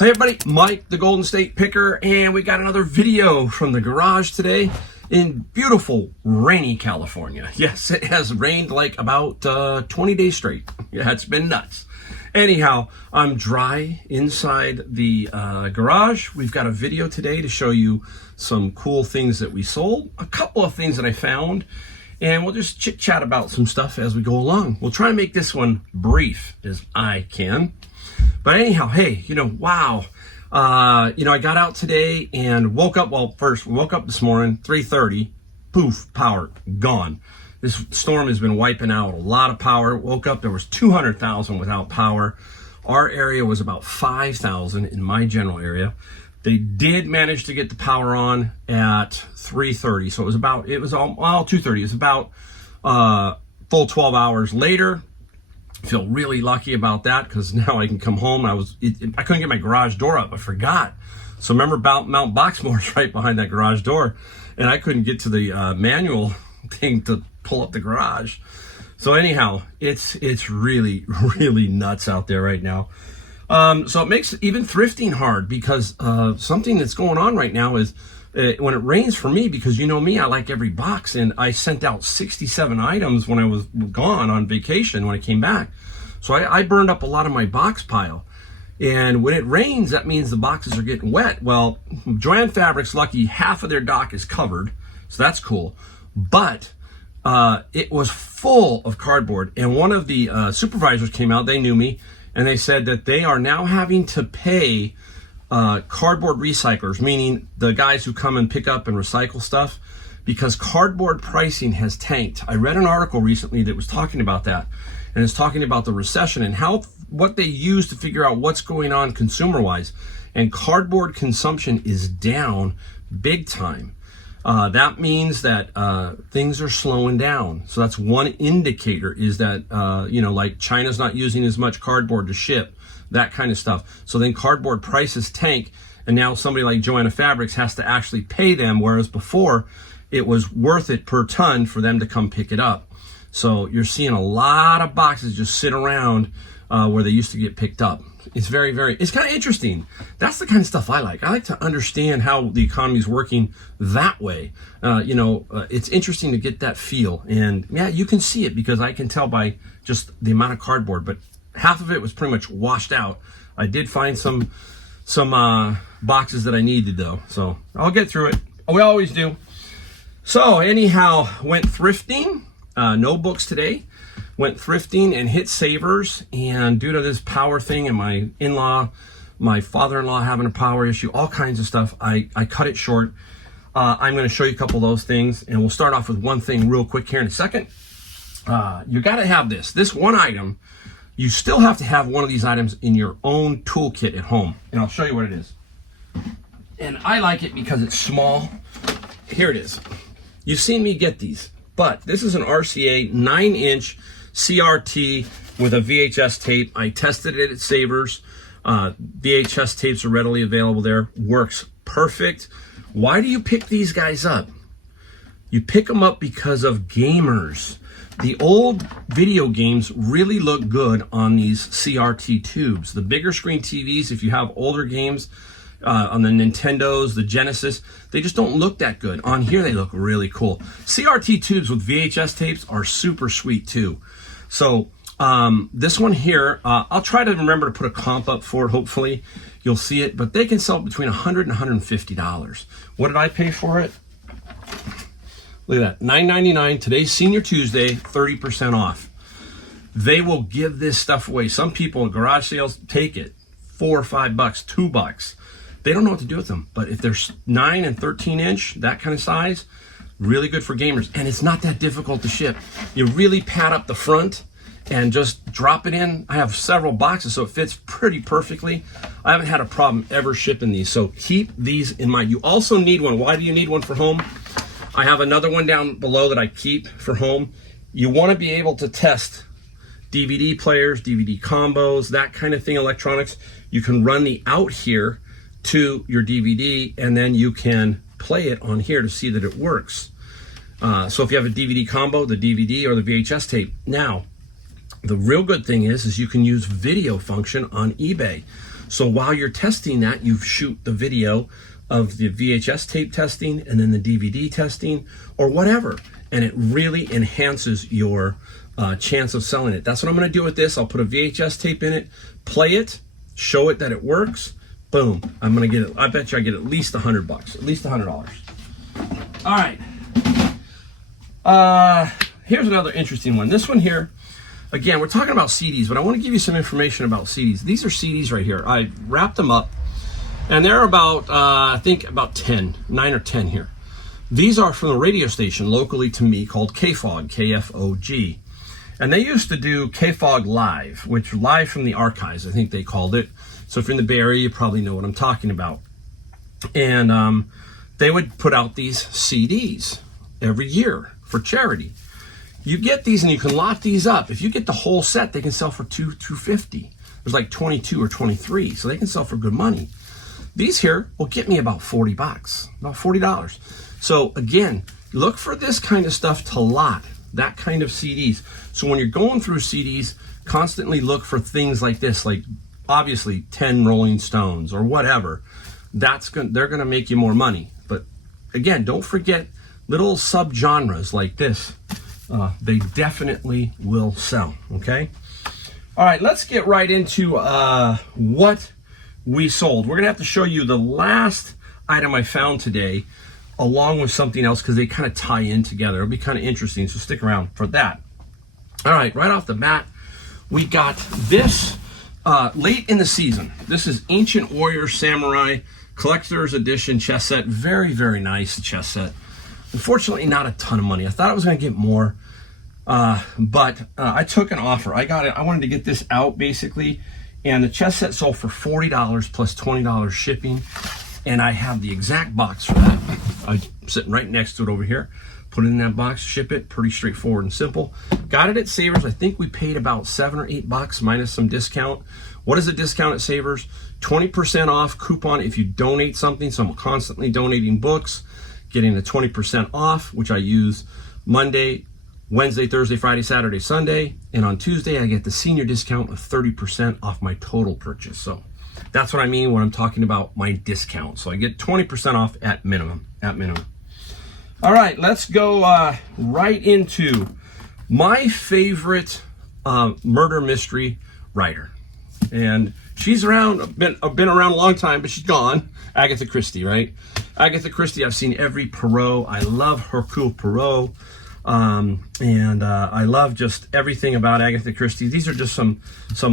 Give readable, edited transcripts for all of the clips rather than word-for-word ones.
Hey everybody, Mike the Golden State Picker, and we got another video from the garage today in beautiful rainy California. Yes, it has rained like about 20 days straight. Yeah, it's been nuts. Anyhow, I'm dry inside the garage. We've got a video today to show you some cool things that we sold, a couple of things that I found, and we'll just chit chat about some stuff as we go along. We'll try to make this one brief as I can. But anyhow, hey, wow. I got out today and woke up, first we woke up this morning, 3:30, poof, power gone. This storm has been wiping out a lot of power. Woke up, there was 200,000 without power. Our area was about 5,000 in my general area. They did manage to get the power on at 3:30, so it was 2:30. It was about full 12 hours later. Feel really lucky about that because now I can come home. I couldn't get my garage door up. I forgot. So remember Mount Boxmoor's right behind that garage door, and I couldn't get to the manual thing to pull up the garage. So anyhow, it's really, really nuts out there right now. So it makes even thrifting hard because something that's going on right now is when it rains for me, because you know me, I like every box, and I sent out 67 items when I was gone on vacation when I came back. So I burned up a lot of my box pile. And when it rains, that means the boxes are getting wet. Well, Joann Fabric's lucky half of their dock is covered, so that's cool. But it was full of cardboard, and one of the supervisors came out, they knew me, and they said that they are now having to pay cardboard recyclers, meaning the guys who come and pick up and recycle stuff, because cardboard pricing has tanked. I read an article recently that was talking about that, and it's talking about the recession and what they use to figure out what's going on consumer-wise, and cardboard consumption is down big time. That means that things are slowing down. So that's one indicator, is that like China's not using as much cardboard to ship, that kind of stuff. So then cardboard prices tank, and now somebody like Joann Fabrics has to actually pay them, whereas before it was worth it per ton for them to come pick it up. So you're seeing a lot of boxes just sit around where they used to get picked up. It's it's kind of interesting. That's the kind of stuff I like. I like to understand how the economy is working that way. It's interesting to get that feel. And yeah, you can see it because I can tell by just the amount of cardboard, but half of it was pretty much washed out. I did find some boxes that I needed though, so I'll get through it. We always do. So anyhow, went thrifting. No books today. Went thrifting and hit savers, and due to this power thing and my father-in-law having a power issue, all kinds of stuff, I cut it short. I'm going to show you a couple of those things, and we'll start off with one thing real quick here in a second. You got to have this one item. You still have to have one of these items in your own toolkit at home, and I'll show you what it is. And I like it because it's small. Here it is. You've seen me get these, but this is an RCA 9-inch CRT with a VHS tape. I tested it at Savers. VHS tapes are readily available there. Works perfect. Why do you pick these guys up? You pick them up because of gamers. The old video games really look good on these CRT tubes. The bigger screen TVs, if you have older games on the Nintendos, the Genesis, they just don't look that good. On here, they look really cool. CRT tubes with VHS tapes are super sweet too. So this one here, I'll try to remember to put a comp up for it. Hopefully you'll see it, but they can sell between $100 and $150. What did I pay for it? Look at that, $9.99. Today's Senior Tuesday, 30% off. They will give this stuff away. Some people at garage sales take it, $4 or $5, $2. They don't know what to do with them, but if they're 9 and 13 inch, that kind of size, really good for gamers. And it's not that difficult to ship. You really pad up the front and just drop it in. I have several boxes, so it fits pretty perfectly. I haven't had a problem ever shipping these, so keep these in mind. You also need one. Why do you need one for home? I have another one down below that I keep for home. You want to be able to test DVD players, DVD combos, that kind of thing, electronics. You can run the out here to your DVD, and then you can play it on here to see that it works. So if you have a DVD combo, the DVD or the VHS tape. Now, the real good thing is you can use video function on eBay. So while you're testing that, you shoot the video of the VHS tape testing and then the DVD testing or whatever. And it really enhances your chance of selling it. That's what I'm going to do with this. I'll put a VHS tape in it, play it, show it that it works. Boom. I'm going to get it. I bet you I get at least $100, at least $100. All right. Here's another interesting one. This one here, again, we're talking about CDs, but I want to give you some information about CDs. These are CDs right here. I wrapped them up, and they're about, I think about 9 or 10 here. These are from a radio station locally to me called KFOG, K-F-O-G. And they used to do KFOG Live, which live from the archives, I think they called it. So if you're in the Bay Area, you probably know what I'm talking about. And they would put out these CDs every year for charity. You get these and you can lock these up. If you get the whole set, they can sell for $250. There's like 22 or 23, so they can sell for good money. These here will get me about $40, about $40. So again, look for this kind of stuff to lot, that kind of CDs. So when you're going through CDs, constantly look for things like this, like obviously 10 Rolling Stones or whatever. They're gonna make you more money. But again, don't forget little subgenres like this. They definitely will sell, okay? All right, let's get right into what we sold. We're gonna have to show you the last item I found today along with something else because they kind of tie in together. It'll be kind of interesting, so stick around for that. All right, right off the bat, we got this late in the season. This is Ancient Warrior Samurai Collector's Edition chess set. Very, very nice chess set. Unfortunately, not a ton of money. I thought I was going to get more, but I took an offer. I got it. I wanted to get this out, basically, and the chess set sold for $40 plus $20 shipping, and I have the exact box for that. I'm sitting right next to it over here. Put it in that box, ship it. Pretty straightforward and simple. Got it at Savers. I think we paid about $7 or $8 minus some discount. What is the discount at Savers? 20% off coupon if you donate something. So I'm constantly donating books, getting the 20% off, which I use Monday, Wednesday, Thursday, Friday, Saturday, Sunday. And on Tuesday, I get the senior discount of 30% off my total purchase. So that's what I mean when I'm talking about my discount. So I get 20% off at minimum, All right, let's go right into my favorite murder mystery writer. And she's around, been around a long time, but she's gone. Agatha Christie, right? Agatha Christie, I've seen every Poirot. I love Hercule Poirot. And I love just everything about Agatha Christie. These are just some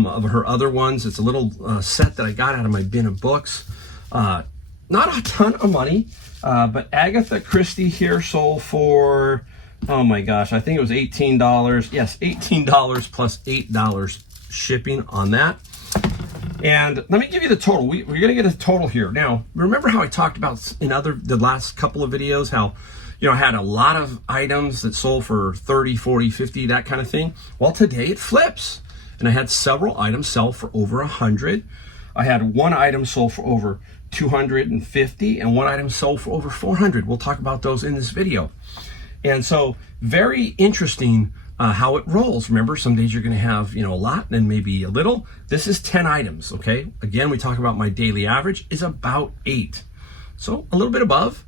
of her other ones. It's a little set that I got out of my bin of books. Not a ton of money, but Agatha Christie here sold for, oh my gosh, I think it was $18. Yes, $18 plus $8 shipping on that. And let me give you the total. We're going to get a total here. Now, remember how I talked about in the last couple of videos, how I had a lot of items that sold for 30, 40, 50, that kind of thing. Well, today it flips. And I had several items sell for over 100. I had one item sold for over 250 and one item sold for over 400. We'll talk about those in this video. And so very interesting how it rolls. Remember, some days you're going to have, a lot and then maybe a little. This is 10 items, okay? Again, we talk about my daily average is about 8. So a little bit above.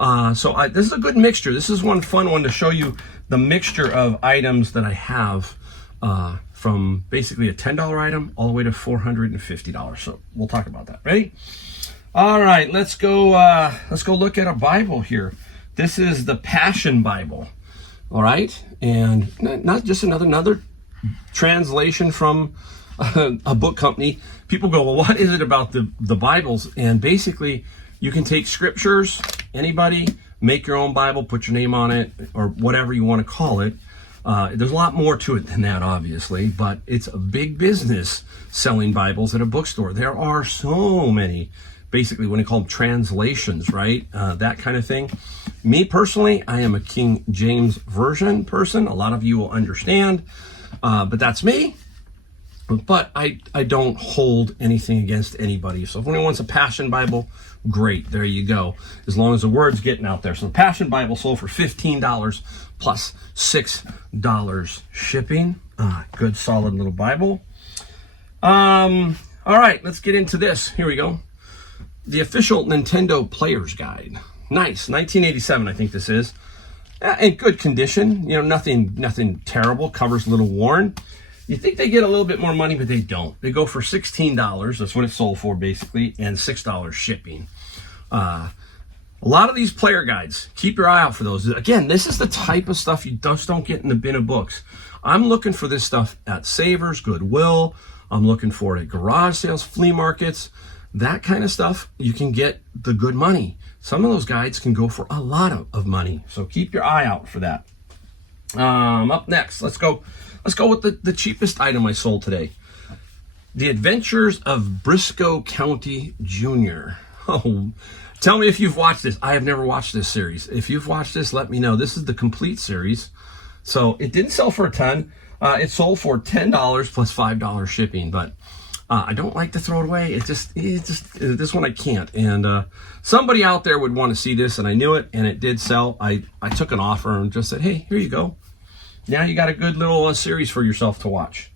This is a good mixture. This is one fun one to show you the mixture of items that I have from basically a $10 item all the way to $450. So we'll talk about that. Ready? All right, let's go look at a Bible here. This is the Passion Bible. All right, and not just another translation from a book company. People go, well, what is it about the Bibles? And basically, you can take scriptures, anybody, make your own Bible, put your name on it, or whatever you want to call it. There's a lot more to it than that, obviously, but it's a big business selling Bibles at a bookstore. There are so many, basically, when you call them translations, right? That kind of thing. Me personally, I am a King James Version person. A lot of you will understand, but that's me. But I don't hold anything against anybody. So if anyone wants a Passion Bible, great, there you go. As long as the word's getting out there. So the Passion Bible sold for $15 plus $6 shipping. Good solid little Bible. All right, let's get into this. Here we go. The official Nintendo Player's Guide. Nice, 1987, I think this is. In good condition, you know, nothing terrible. Cover's a little worn. You think they get a little bit more money, but they don't. They go for $16. That's what it sold for, basically, and $6 shipping. A lot of these player guides, keep your eye out for those. Again, this is the type of stuff you just don't get in the bin of books. I'm looking for this stuff at Savers, Goodwill. I'm looking for it at garage sales, flea markets. That kind of stuff, you can get the good money. Some of those guides can go for a lot of money. So keep your eye out for that. Up next, let's go with the cheapest item I sold today. The Adventures of Briscoe County Jr. Oh, tell me if you've watched this. I have never watched this series. If you've watched this, let me know. This is the complete series. So it didn't sell for a ton. It sold for $10 plus $5 shipping, but I don't like to throw it away. It just this one I can't. And somebody out there would want to see this, and I knew it, and it did sell. I took an offer and just said, hey, here you go. Now you got a good little series for yourself to watch.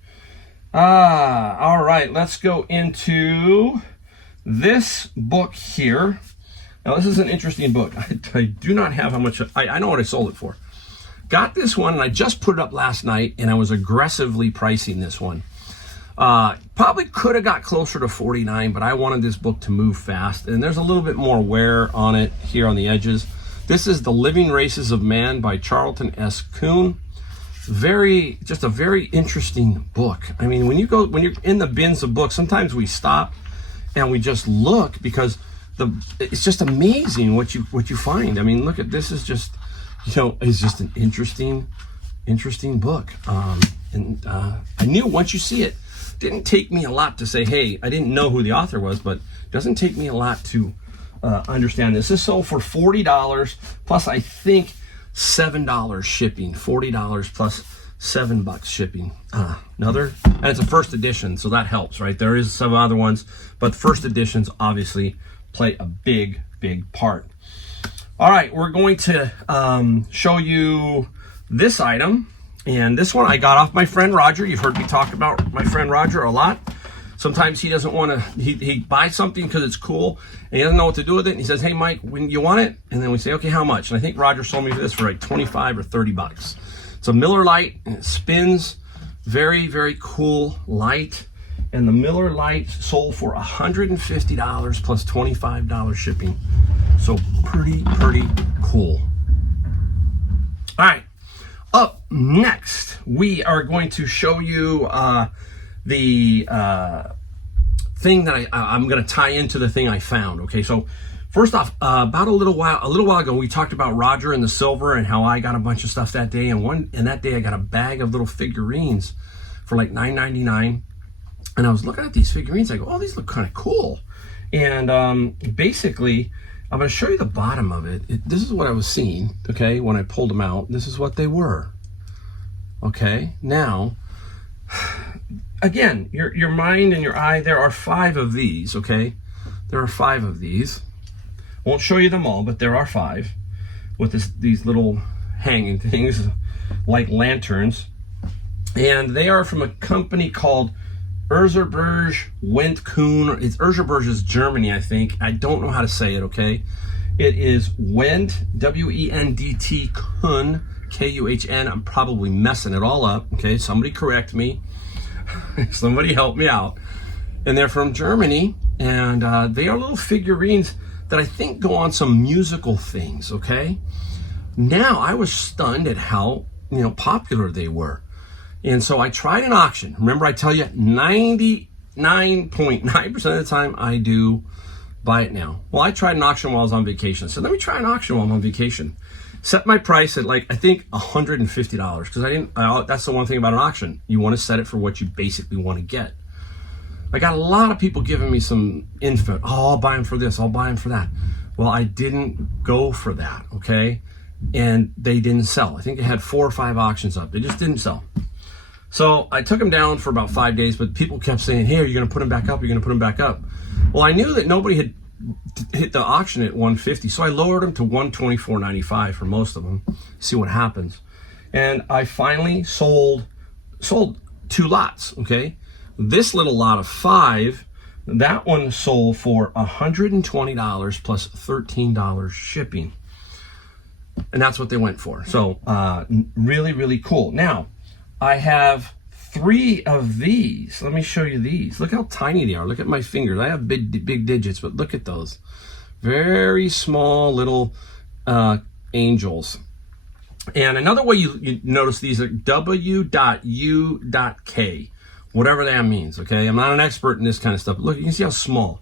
All right, let's go into this book here. Now, this is an interesting book. I do not have how much, I know what I sold it for. Got this one, and I just put it up last night, and I was aggressively pricing this one. Probably could have got closer to $49, but I wanted this book to move fast, and there's a little bit more wear on it here on the edges. This is The Living Races of Man by Charlton S. Coon. Just a very interesting book. I mean, when you're in the bins of books, sometimes we stop and we just look because it's just amazing what you find. I mean, look at this. Is just, it's just an interesting book. And I knew once you see it, didn't take me a lot to say, hey, I didn't know who the author was, but it doesn't take me a lot to understand this. This sold for $40 plus, I think, $7 shipping. $40 plus $7 shipping. And it's a first edition, so that helps, right? There is some other ones, but first editions obviously play a big part. All right, we're going to show you this item. And this one I got off my friend Roger. You've heard me talk about my friend Roger a lot. Sometimes he doesn't want to, he buys something because it's cool and he doesn't know what to do with it. And he says, hey, Mike, when you want it? And then we say, okay, how much? And I think Roger sold me this for like 25 or 30 bucks. It's a Miller Lite and it spins. Very, very cool light. And the Miller Lite sold for $150 plus $25 shipping. So pretty cool. All right. Up next, we are going to show you the thing that I'm going to tie into the thing I found. Okay, so first off, about a little while ago, we talked about Roger and the silver and how I got a bunch of stuff that day. And that day, I got a bag of little figurines for like $9.99. And I was looking at these figurines. I go, oh, these look kind of cool. And basically, I'm going to show you the bottom of it. This is what I was seeing, okay, when I pulled them out. This is what they were, okay? Now, again, your mind and your eye, there are 5 of these, okay? There are 5 of these. Won't show you them all, but there are 5 with these little hanging things like lanterns. And they are from a company called Erzberg Wendt Kuhn. It's Erzberg is Germany, I think. I don't know how to say it, okay? It is Wendt, W-E-N-D-T, Kuhn, K-U-H-N. I'm probably messing it all up, okay? Somebody correct me. Somebody help me out. And they're from Germany, and they are little figurines that I think go on some musical things, okay? Now, I was stunned at how, popular they were. And so I tried an auction. Remember, I tell you, 99.9% of the time I do buy it now. Well, I tried an auction while I was on vacation. So let me try an auction while I'm on vacation. Set my price at I think $150 because that's the one thing about an auction. You want to set it for what you basically want to get. I got a lot of people giving me some info. Oh, I'll buy them for this. I'll buy them for that. Well, I didn't go for that, okay? And they didn't sell. I think they had 4 or 5 auctions up. They just didn't sell. So I took them down for about 5 days, but people kept saying, hey, are you going to put them back up? You're going to put them back up. Well, I knew that nobody had hit the auction at $150, so I lowered them to $124.95 for most of them. See what happens. And I finally sold 2 lots, okay? This little lot of 5 That one sold for $120 plus $13 shipping. And that's what they went for. So really, really cool. Now, I have 3 of these. Let me show you these. Look how tiny they are. Look at my fingers. I have big digits, but look at those. Very small little angels. And another way you notice these are W.U.K, whatever that means, okay? I'm not an expert in this kind of stuff, but look, you can see how small.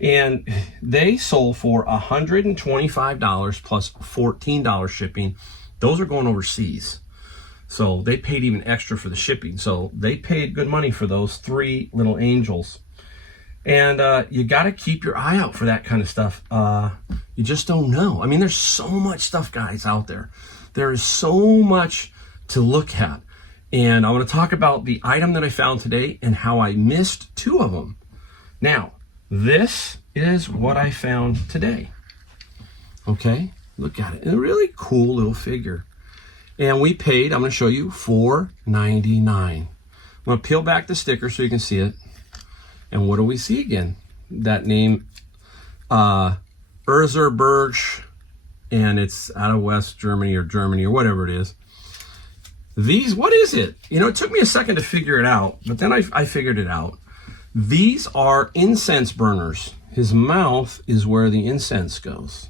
And they sold for $125 plus $14 shipping. Those are going overseas. So they paid even extra for the shipping. So they paid good money for those 3 little angels. And you got to keep your eye out for that kind of stuff. You just don't know. I mean, there's so much stuff, guys, out there. There is so much to look at. And I want to talk about the item that I found today and how I missed 2 of them. Now, this is what I found today. Okay, look at it. A really cool little figure. And we paid, I'm going to show you, $4.99. I'm going to peel back the sticker so you can see it. And what do we see again? That name, Erzberg, and it's out of West Germany or whatever it is. These, what is it? You know, it took me a second to figure it out, but then I figured it out. These are incense burners. His mouth is where the incense goes.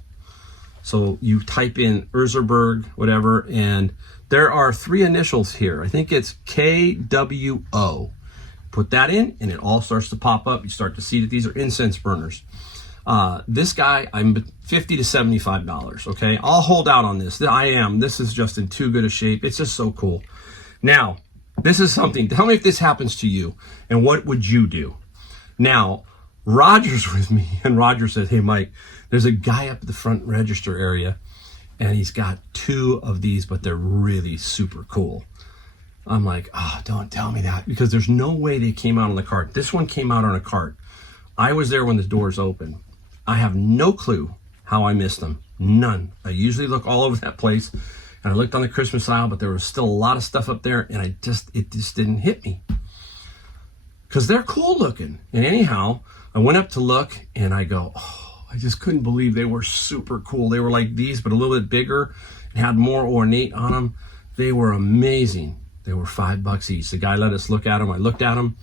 So you type in Erzberg, whatever, and there are 3 initials here. I think it's KWO. Put that in, and it all starts to pop up. You start to see that these are incense burners. This guy, I'm $50 to $75, okay? I'll hold out on this. I am. This is just in too good a shape. It's just so cool. Now, this is something. Tell me if this happens to you, and what would you do? Now, Roger's with me, and Roger says, hey, Mike, there's a guy up at the front register area, and he's got 2 of these, but they're really super cool. I'm like, oh, don't tell me that, because there's no way they came out on the cart. This one came out on a cart. I was there when the doors opened. I have no clue how I missed them. None. I usually look all over that place, and I looked on the Christmas aisle, but there was still a lot of stuff up there, and it just didn't hit me. Because they're cool looking. And anyhow, I went up to look, and I go, oh, I just couldn't believe they were super cool. They were like these, but a little bit bigger, and had more ornate on them. They were amazing. They were $5 each. The guy let us look at them. I looked at them,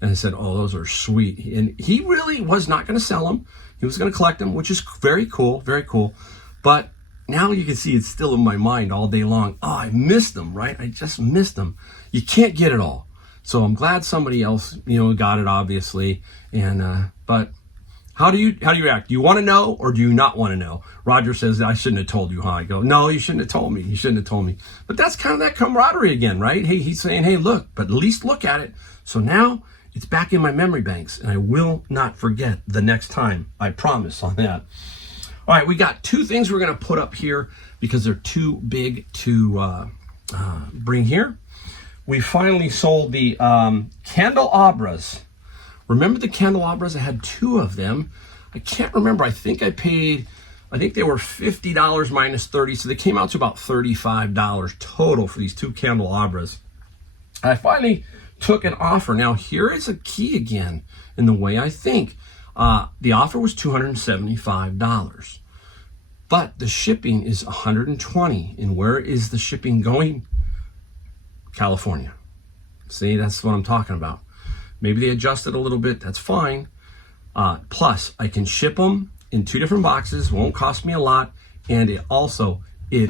and I said, oh, those are sweet. And he really was not going to sell them. He was going to collect them, which is very cool, very cool. But now you can see it's still in my mind all day long. Oh, I missed them, right? I just missed them. You can't get it all. So I'm glad somebody else, got it, obviously. And but how do you react? Do you want to know or do you not want to know? Roger says, I shouldn't have told you, huh? I go, no, you shouldn't have told me. You shouldn't have told me. But that's kind of that camaraderie again, right? Hey, he's saying, hey, look, but at least look at it. So now it's back in my memory banks, and I will not forget the next time. I promise on that. All right, we got 2 things we're going to put up here because they're too big to bring here. We finally sold the candelabras. Remember the candelabras? I had 2 of them. I can't remember. I think they were $50 minus 30, so they came out to about $35 total for these 2 candelabras. I finally took an offer. Now, here is a key again in the way I think. The offer was $275, but the shipping is $120. And where is the shipping going? California. See, that's what I'm talking about. Maybe they adjusted a little bit. That's fine. Plus, I can ship them in 2 different boxes. Won't cost me a lot. And it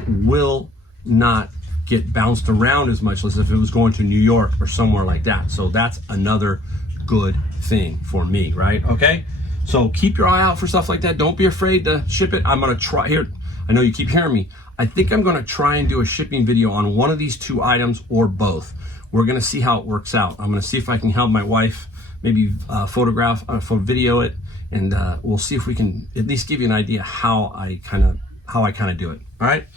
will not get bounced around as much as if it was going to New York or somewhere like that. So that's another good thing for me, right? Okay. So keep your eye out for stuff like that. Don't be afraid to ship it. I'm going to try here. I know you keep hearing me. I think I'm going to try and do a shipping video on one of these 2 items or both. We're going to see how it works out. I'm going to see if I can help my wife maybe video it, and we'll see if we can at least give you an idea how I kind of do it. All right.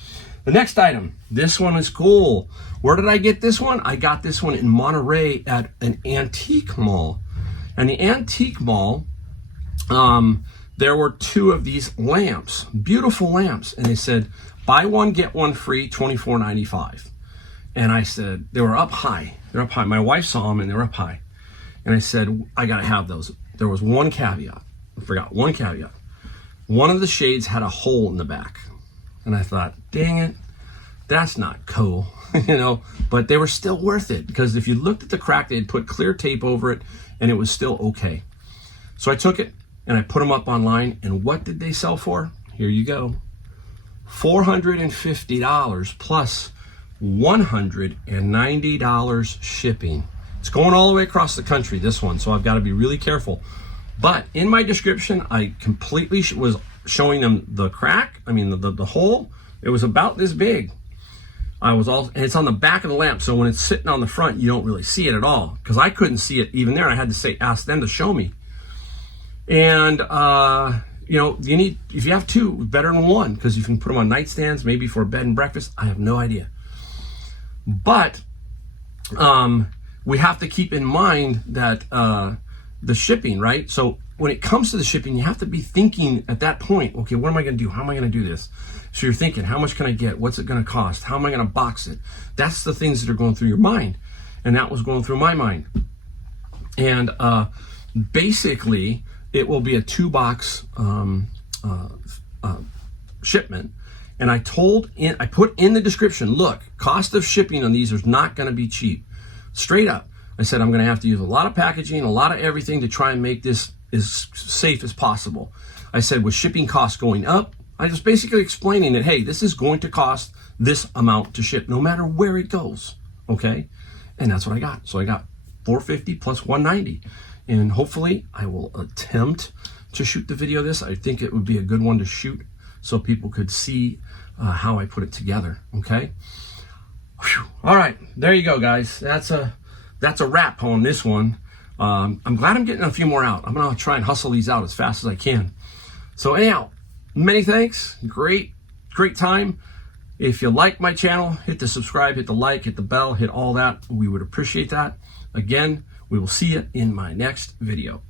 The next item, this one is cool. Where did I get this one? I got this one in Monterey at an antique mall. And the antique mall, there were 2 of these lamps, beautiful lamps. And they said, buy one, get one free, $24.95. And I said, they were up high. They're up high. My wife saw them and they're up high. And I said, I got to have those. there was one caveat. I forgot one caveat. One of the shades had a hole in the back. And I thought, dang it, that's not cool, you know, but they were still worth it because if you looked at the crack, they had put clear tape over it and it was still okay. So I took it and I put them up online, and what did they sell for? Here you go. $450 plus $190 shipping. It's going all the way across the country, this one, so I've got to be really careful. But in my description, I completely was showing them the crack, I mean the hole. It was about this big. And it's on the back of the lamp, so when it's sitting on the front, you don't really see it at all, because I couldn't see it even there. I had to ask them to show me. And you know, if you have two, better than one, because you can put them on nightstands, maybe for a bed and breakfast. I have no idea. But we have to keep in mind that the shipping, right? So when it comes to the shipping, you have to be thinking at that point, okay, what am I going to do? How am I going to do this? So you're thinking, how much can I get? What's it going to cost? How am I going to box it? That's the things that are going through your mind. And that was going through my mind. And basically, it will be a 2-box shipment. And I put in the description, look, cost of shipping on these is not going to be cheap. Straight up. I said, I'm going to have to use a lot of packaging, a lot of everything to try and make this as safe as possible. I said, with shipping costs going up, I was basically explaining that, hey, this is going to cost this amount to ship, no matter where it goes, okay? And that's what I got. So I got $450 plus $190. And hopefully I will attempt to shoot the video of this. I think it would be a good one to shoot so people could see how I put it together, okay? Whew. All right, there you go, guys. That's a wrap on this one. I'm glad I'm getting a few more out. I'm gonna try and hustle these out as fast as I can. So anyhow, many thanks. Great time. If you like my channel, hit the subscribe, hit the like, hit the bell, hit all that. We would appreciate that. Again, we will see you in my next video.